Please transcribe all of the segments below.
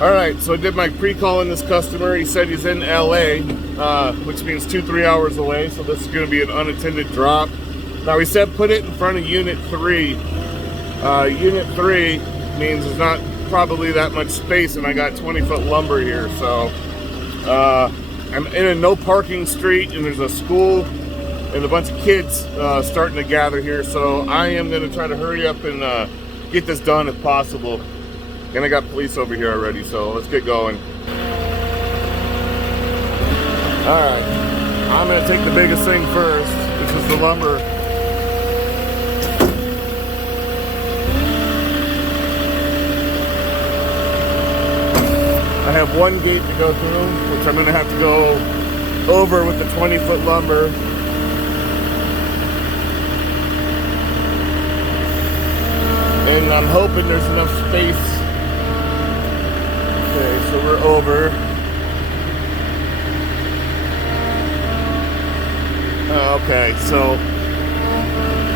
Alright, so I did my pre-call on this customer. He said he's in LA, which means 2-3 hours away, so this is going to be an unattended drop. Now he said put it in front of Unit 3. Unit 3 means there's not probably that much space, and I got 20-foot lumber here, so I'm in a no parking street, and there's a school and a bunch of kids starting to gather here, so I am going to try to hurry up and get this done if possible. And I got police over here already, so let's get going. Alright, I'm going to take the biggest thing first, which is the lumber. I have one gate to go through, which I'm going to have to go over with the 20-foot lumber. And I'm hoping there's enough space. Okay, so we're over. Okay, so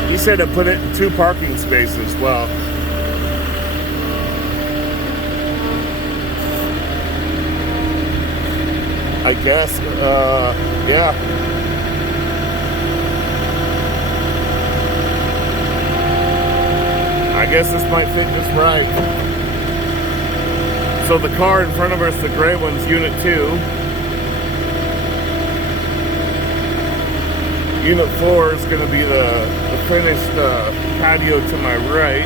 he said to put it in 2 parking spaces. Well, I guess, yeah. I guess this might fit just right. So the car in front of us, the gray one's Unit 2. Unit 4 is going to be the finished patio to my right.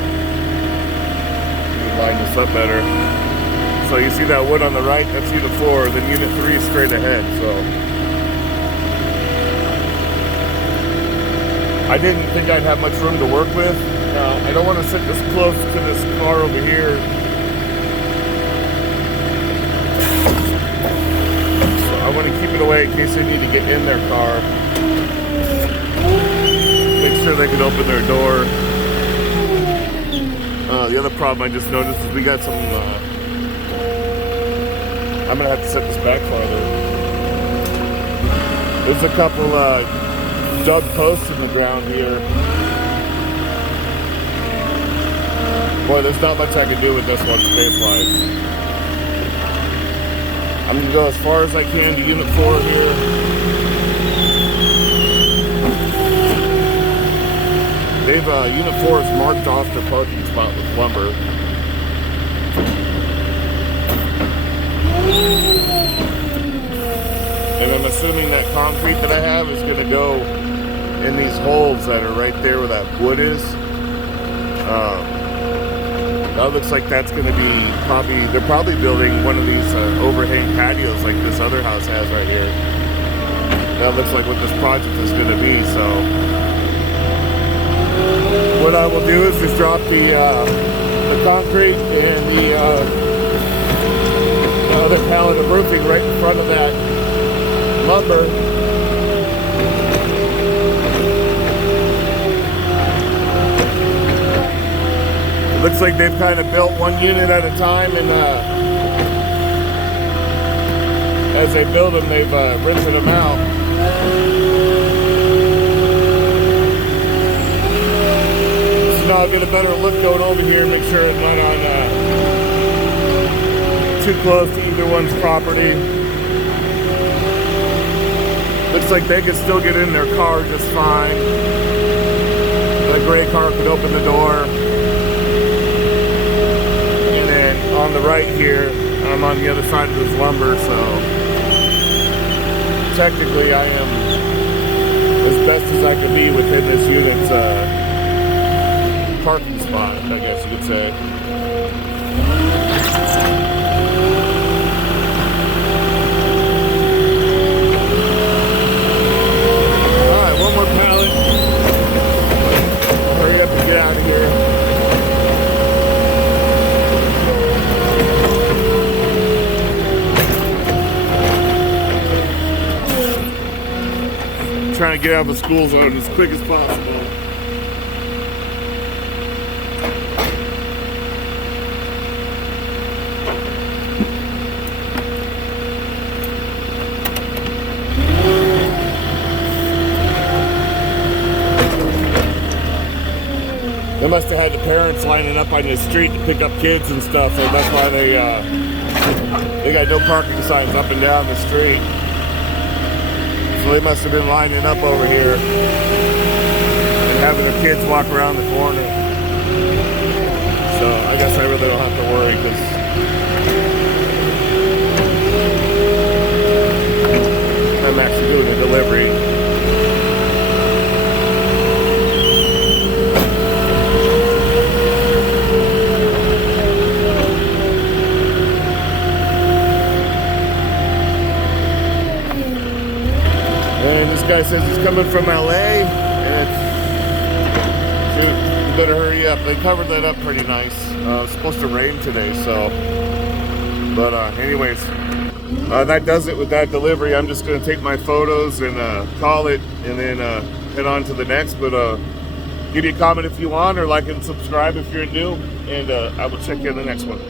Let me line this up better. So you see that wood on the right? That's Unit 4. Then Unit 3 is straight ahead. So I didn't think I'd have much room to work with. I don't want to sit this close to this car over here. So I want to keep it away in case they need to get in their car. Make sure they can open their door. The other problem I just noticed is we got some... I'm going to have to set this back farther. There's a couple dug posts in the ground here. Boy, there's not much I can do with this one space-wise. I'm going to go as far as I can to Unit 4 here. Unit 4 is marked off their parking spot with lumber. And I'm assuming that concrete that I have is going to go in these holes that are right there where that wood is. That looks like that's going to be they're probably building one of these overhang patios like this other house has right here. That looks like what this project is going to be, so what I will do is just drop the concrete and the other pallet of roofing right in front of that lumber. It looks like they've kind of built one unit at a time, and as they build them, they've rinsed them out. So now I'll get a better look going over here, make sure it's not on too close to either one's property. Looks like they could still get in their car just fine. The gray car could open the door. On the right here, I'm on the other side of this lumber, so technically I am as best as I can be within this unit's parking spot, I guess you could say. Alright, one more pallet. Hurry up and get out of here. Trying to get out of the school zone as quick as possible. They must have had the parents lining up on the street to pick up kids and stuff, so that's why they They got no parking signs up and down the street. So they must have been lining up over here and having their kids walk around the corner. So I guess I really don't have to worry because I'm actually doing a delivery. And this guy says he's coming from LA, and shoot, you better hurry up. They covered that up pretty nice. It's supposed to rain today, so. But anyways, that does it with that delivery. I'm just gonna take my photos and call it, and then head on to the next. But give me a comment if you want, or like and subscribe if you're new, and I will check you in the next one.